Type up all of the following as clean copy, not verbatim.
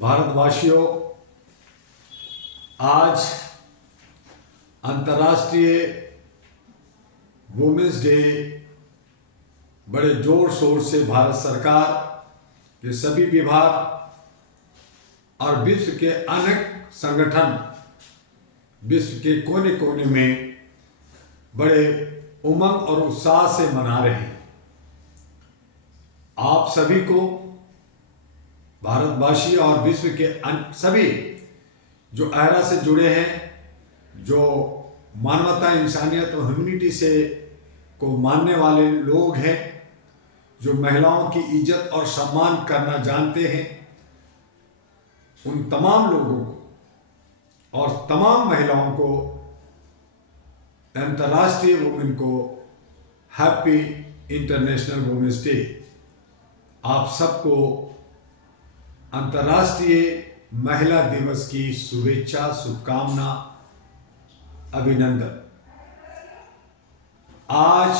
भारतवासियों, आज अंतर्राष्ट्रीय वुमेन्स डे बड़े जोर शोर से भारत सरकार के सभी विभाग और विश्व के अनेक संगठन विश्व के कोने कोने में बड़े उमंग और उत्साह से मना रहे हैं। आप सभी को, भारतवासी और विश्व के सभी जो एरा से जुड़े हैं, जो मानवता, इंसानियत और ह्यूमैनिटी से को मानने वाले लोग हैं, जो महिलाओं की इज्जत और सम्मान करना जानते हैं, उन तमाम लोगों को और तमाम महिलाओं को, अंतर्राष्ट्रीय वुमेन को हैप्पी इंटरनेशनल वुमेन्स डे। आप सबको अंतर्राष्ट्रीय महिला दिवस की शुभेच्छा, शुभकामना, अभिनंदन। आज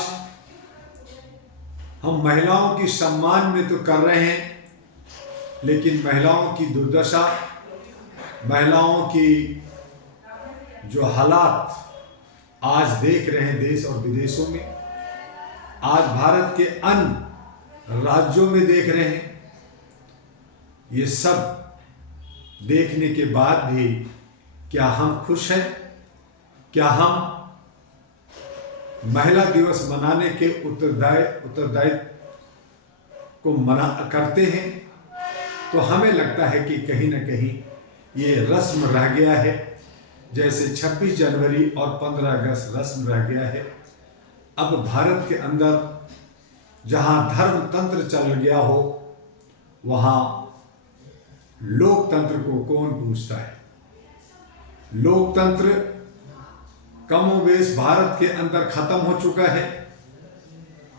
हम महिलाओं की सम्मान में तो कर रहे हैं, लेकिन महिलाओं की दुर्दशा, महिलाओं की जो हालात आज देख रहे हैं देश और विदेशों में, आज भारत के अन्य राज्यों में देख रहे हैं, ये सब देखने के बाद भी क्या हम खुश हैं? क्या हम महिला दिवस मनाने के उत्तरदायित्व को मना करते हैं? तो हमें लगता है कि कहीं ना कहीं ये रस्म रह गया है, जैसे 26 जनवरी और 15 अगस्त रस्म रह गया है। अब भारत के अंदर जहां धर्म तंत्र चल गया हो, वहां लोकतंत्र को कौन पूछता है? लोकतंत्र कमोबेश भारत के अंदर खत्म हो चुका है।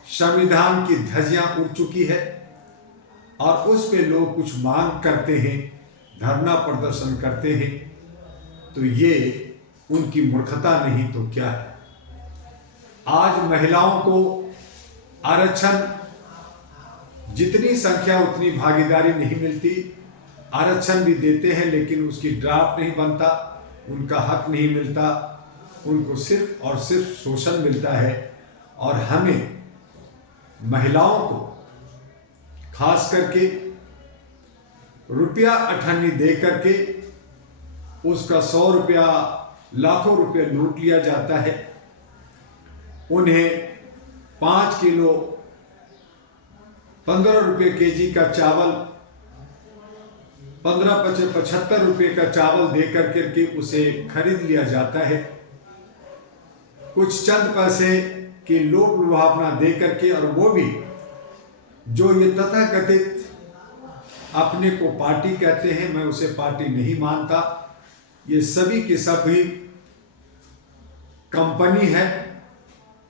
संविधान की धज्जियां उड़ चुकी है और उस पे लोग कुछ मांग करते हैं, धरना प्रदर्शन करते हैं, तो ये उनकी मूर्खता नहीं तो क्या है? आज महिलाओं को आरक्षण, जितनी संख्या उतनी भागीदारी नहीं मिलती। आरक्षण भी देते हैं लेकिन उसकी ड्राफ्ट नहीं बनता, उनका हक नहीं मिलता, उनको सिर्फ और सिर्फ शोषण मिलता है। और हमें महिलाओं को खास करके रुपया अठन्नी दे करके उसका 100 रुपया, लाखों रुपये लूट लिया जाता है। उन्हें 5 किलो 15 रुपये केजी का चावल, 75 रुपये का चावल दे करके उसे खरीद लिया जाता है, कुछ चंद पैसे की लोक लुभावना दे करके। और वो भी जो ये तथाकथित अपने को पार्टी कहते हैं, मैं उसे पार्टी नहीं मानता, ये सभी की सभी कंपनी है,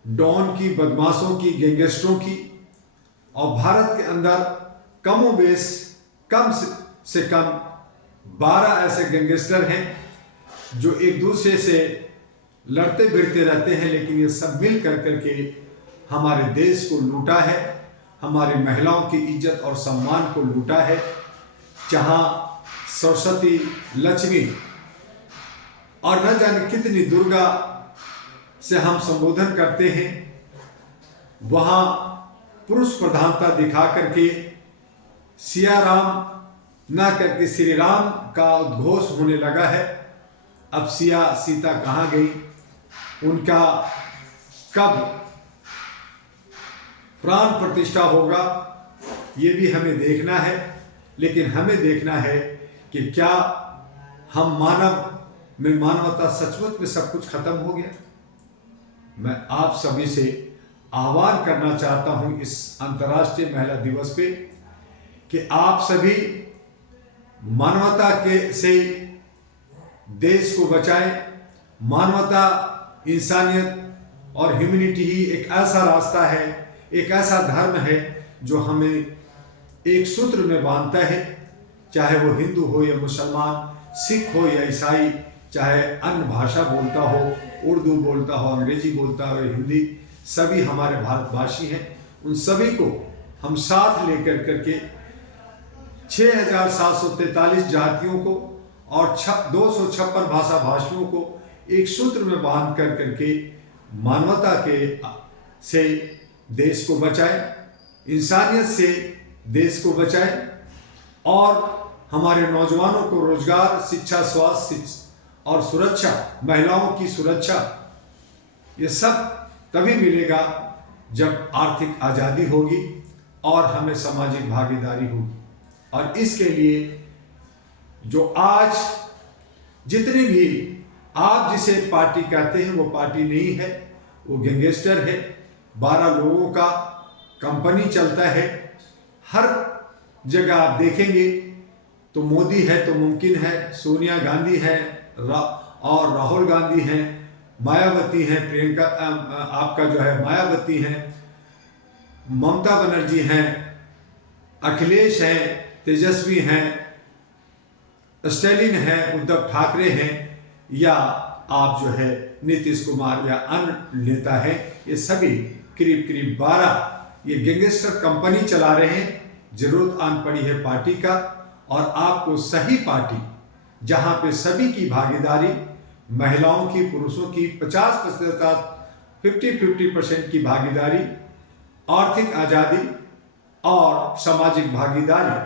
डॉन की, बदमाशों की, गैंगस्टरों की। और भारत के अंदर कमोबेश कम से कम 12 ऐसे गैंगस्टर हैं जो एक दूसरे से लड़ते भिड़ते रहते हैं, लेकिन ये सब मिल कर करके हमारे देश को लूटा है, हमारी महिलाओं की इज्जत और सम्मान को लूटा है। जहां सरस्वती, लक्ष्मी और न जाने कितनी दुर्गा से हम संबोधन करते हैं, वहां पुरुष प्रधानता दिखा करके सिया राम ना करके श्री राम का उद्घोष होने लगा है। अब सिया सीता कहाँ गई? उनका कब प्राण प्रतिष्ठा होगा, ये भी हमें देखना है। लेकिन हमें देखना है कि क्या हम मानव में मानवता सचमुच में सब कुछ खत्म हो गया? मैं आप सभी से आह्वान करना चाहता हूं इस अंतर्राष्ट्रीय महिला दिवस पे कि आप सभी मानवता के से देश को बचाएं। मानवता, इंसानियत और ह्यूमैनिटी ही एक ऐसा रास्ता है, एक ऐसा धर्म है जो हमें एक सूत्र में बांधता है, चाहे वो हिंदू हो या मुसलमान, सिख हो या ईसाई, चाहे अन्य भाषा बोलता हो, उर्दू बोलता हो, अंग्रेजी बोलता हो, हिंदी, सभी हमारे भारतवासी हैं। उन सभी को हम साथ लेकर करके 6,743 जातियों को और 256 भाषा भाषियों को एक सूत्र में बांध कर करके मानवता के से देश को बचाए, इंसानियत से देश को बचाए और हमारे नौजवानों को रोजगार, शिक्षा, स्वास्थ्य और सुरक्षा, महिलाओं की सुरक्षा, ये सब तभी मिलेगा जब आर्थिक आज़ादी होगी और हमें सामाजिक भागीदारी होगी। और इसके लिए जो आज जितने भी आप जिसे पार्टी कहते हैं वो पार्टी नहीं है, वो गैंगस्टर है। 12 लोगों का कंपनी चलता है। हर जगह आप देखेंगे तो मोदी है तो मुमकिन है, सोनिया गांधी है और राहुल गांधी हैं, मायावती हैं, प्रियंका आपका जो है मायावती हैं, ममता बनर्जी हैं, अखिलेश हैं, तेजस्वी हैं, स्टालिन हैं, उद्धव ठाकरे हैं, या आप जो है नीतीश कुमार या अन्य नेता हैं। ये सभी करीब करीब 12 ये गैंगस्टर कंपनी चला रहे हैं। जरूरत आन पड़ी है पार्टी का, और आपको सही पार्टी जहां पे सभी की भागीदारी, महिलाओं की, पुरुषों की 50%, 50-50% की भागीदारी, आर्थिक आज़ादी और सामाजिक भागीदारी,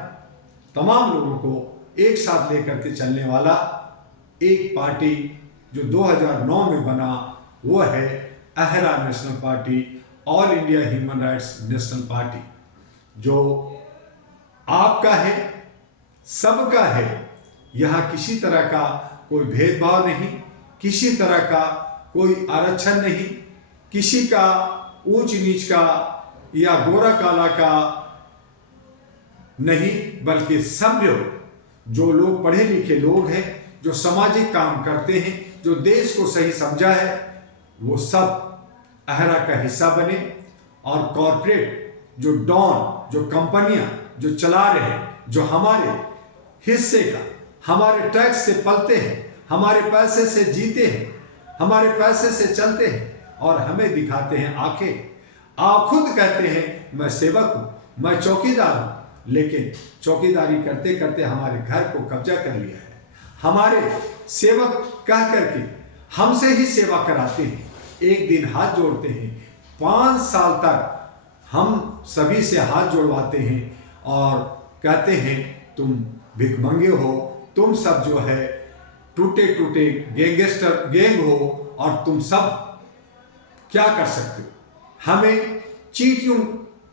तमाम लोगों को एक साथ लेकर के चलने वाला एक पार्टी जो 2009 में बना वो है अहरा national party, all India human rights national party, जो आपका है, सबका है। यहाँ किसी तरह का कोई भेदभाव नहीं, किसी तरह का कोई आरक्षण नहीं, किसी का ऊंच नीच का या गोरा काला का नहीं, बल्कि सब जो लोग पढ़े लिखे लोग हैं, जो सामाजिक काम करते हैं, जो देश को सही समझा है, वो सब अहरा का हिस्सा बने। और कॉरपोरेट जो डॉन, जो कंपनियां जो चला रहे हैं, जो हमारे हिस्से का, हमारे टैक्स से पलते हैं, हमारे पैसे से जीते हैं, हमारे पैसे से चलते हैं और हमें दिखाते हैं आंखें। आप खुद कहते हैं मैं सेवक हूं, मैं चौकीदार हूं, लेकिन चौकीदारी करते करते हमारे घर को कब्जा कर लिया है। हमारे सेवक कह करके हमसे ही सेवा कराते हैं, एक दिन हाथ जोड़ते हैं, 5 साल तक हम सभी से हाथ जोड़वाते हैं और कहते हैं तुम भिखमंगे हो, तुम सब जो है टूटे टूटे गैंगस्टर गैंग हो और तुम सब क्या कर सकते हो। हमें चींटियों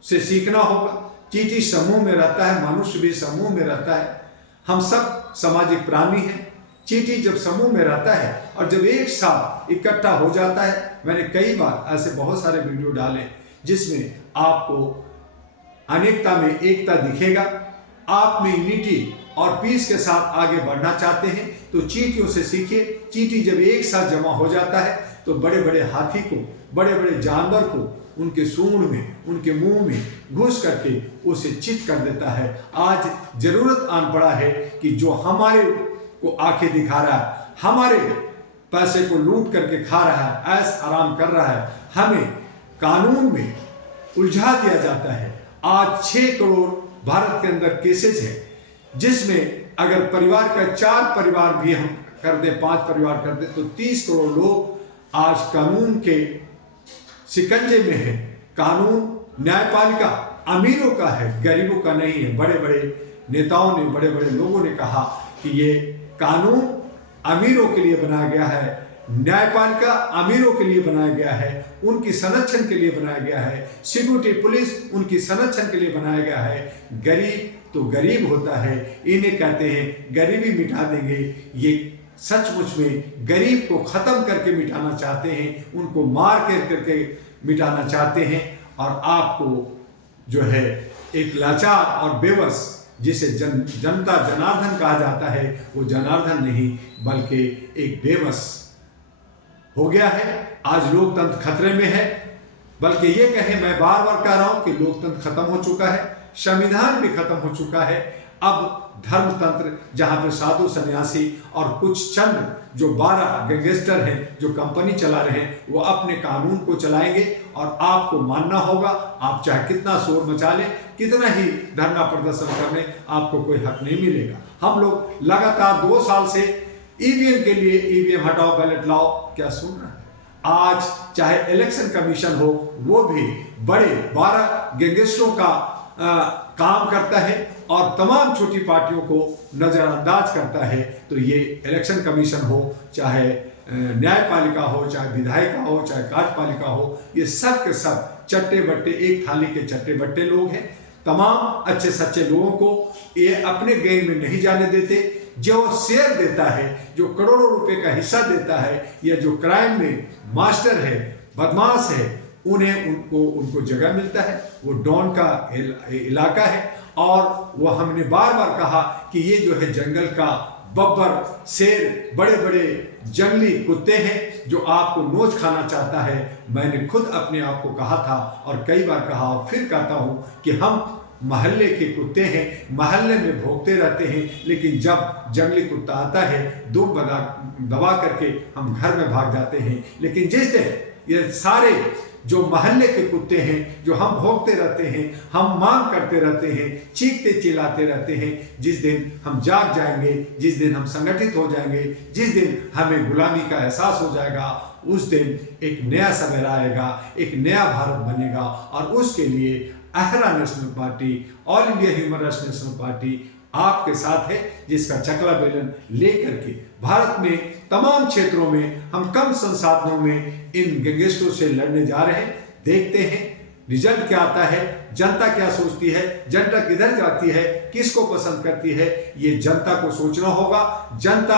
से सीखना होगा। चींटी समूह में रहता है, मनुष्य भी समूह में रहता है, हम सब सामाजिक प्राणी हैं। चींटी जब समूह में रहता है और जब एक साथ इकट्ठा हो जाता है, मैंने कई बार ऐसे बहुत सारे वीडियो डाले जिसमें आपको अनेकता में एकता दिखेगा। आप में यूनिटी और पीस के साथ आगे बढ़ना चाहते हैं तो चींटियों से सीखिए। चींटी जब एक साथ जमा हो जाता है तो बड़े बड़े हाथी को, बड़े बड़े जानवर को उनके सूंड में, उनके मुंह में घुस करके उसे चित कर देता है। आज जरूरत आन पड़ा है कि जो हमारे को आंखें दिखा रहा है, हमारे पैसे को लूट करके खा रहा है, ऐश आराम कर रहा है, हमें कानून में उलझा दिया जाता है। आज 6 करोड़ भारत के अंदर केसेस है, जिसमें अगर परिवार का 4 परिवार भी हम कर दें, 5 परिवार कर दें, तो 30 करोड़ लोग आज कानून के शिकंजे में है। कानून न्यायपालिका अमीरों का है, गरीबों का नहीं है। बड़े बड़े नेताओं ने, बड़े बड़े लोगों ने कहा कि ये कानून अमीरों के लिए बनाया गया है, न्यायपालिका अमीरों के लिए बनाया गया है, उनकी संरक्षण के लिए बनाया गया है, सिक्योरिटी पुलिस उनकी संरक्षण के लिए बनाया गया है। गरीब तो गरीब होता है, इन्हें कहते हैं गरीबी मिटा देंगे। ये सचमुच में गरीब को खत्म करके मिटाना चाहते हैं, उनको मार करके मिटाना चाहते हैं। और आपको जो है एक लाचार और बेबस, जिसे जनता जनार्दन कहा जाता है, वो जनार्दन नहीं बल्कि एक बेबस हो गया है। आज लोकतंत्र खतरे में है। बल्कि ये कहें, मैं बार बार कह रहा हूं कि लोकतंत्र खत्म हो चुका है, संविधान भी खत्म हो चुका है। अब धर्मतंत्र, जहां पे साधु सन्यासी और कुछ चंद जो 12 गैंगस्टर हैं जो कंपनी चला रहे हैं, वो अपने कानून को चलाएंगे और आपको मानना होगा। आप चाहे कितना शोर मचा लें, कितना ही धरना प्रदर्शन करने, आपको कोई हक नहीं मिलेगा। हम लोग लगातार 2 साल से ईवीएम के लिए ईवीएम हटाओ बैलेट लाओ क्या सुन रहे हैं। आज चाहे इलेक्शन कमीशन हो, वो भी बड़े 12 गैंगस्टरों का काम करता है और तमाम छोटी पार्टियों को नजरअंदाज करता है। तो ये इलेक्शन कमीशन हो, चाहे न्यायपालिका हो, चाहे विधायिका हो, चाहे कार्यपालिका हो, ये सब के सब चट्टे बट्टे, एक थाली के चट्टे बट्टे लोग हैं। तमाम अच्छे सच्चे लोगों को ये अपने गैंग में नहीं जाने देते। जो शेयर देता है, जो करोड़ों रुपए का हिस्सा देता है, या जो क्राइम में मास्टर है, बदमाश है, उनको जगह मिलता है। वो डॉन का इलाका है और वो हमने बार बार कहा कि ये जो है जंगल का बब्बर, शेर, बड़े बड़े जंगली कुत्ते हैं जो आपको नोच खाना चाहता है। मैंने खुद अपने आप को कहा था और कई बार कहा और फिर कहता हूँ कि हम महल्ले के कुत्ते हैं, महल्ले में भौंकते रहते हैं, लेकिन जब जंगली कुत्ता आता है दुम दबा करके हम घर में भाग जाते हैं। लेकिन जिस दिन ये सारे जो महल्ले के कुत्ते हैं, जो हम भौंकते रहते हैं, हम मांग करते रहते हैं, चीखते चिल्लाते रहते हैं, जिस दिन हम जाग जाएंगे, जिस दिन हम संगठित हो जाएंगे, जिस दिन हमें गुलामी का एहसास हो जाएगा, उस दिन एक नया सवेरा आएगा, एक नया भारत बनेगा। और उसके लिए अहरा national party, all India human rights national party आपके साथ है, जिसका चकला बेलन लेकर के भारत में तमाम क्षेत्रों में हम कम संसाधनों में इन गैंगस्टरों से लड़ने जा रहे हैं। देखते हैं रिजल्ट क्या आता है, जनता क्या सोचती है, जनता किधर जाती है, किसको पसंद करती है, ये जनता को सोचना होगा। जनता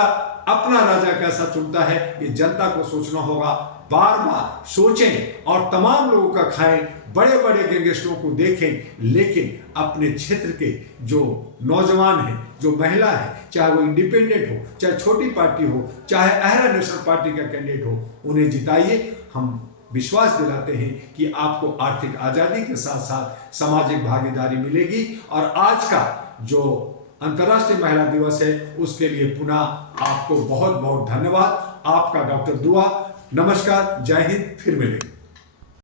अपना राजा कैसा चुनता है, ये जनता को सोचना होगा। बार बार सोचें और तमाम लोगों का खाएं, बड़े बड़े गैंगस्टरों को देखें, लेकिन अपने क्षेत्र के जो नौजवान हैं, जो महिला है, चाहे वो इंडिपेंडेंट हो, चाहे छोटी पार्टी हो, चाहे अहरा नेशनल पार्टी का कैंडिडेट हो, उन्हें जिताइए। हम विश्वास दिलाते हैं कि आपको आर्थिक आज़ादी के साथ साथ सामाजिक भागीदारी मिलेगी। और आज का जो अंतर्राष्ट्रीय महिला दिवस है, उसके लिए पुनः आपको बहुत बहुत धन्यवाद। आपका डॉक्टर दुआ। नमस्कार, जय हिंद, फिर मिलेंगे।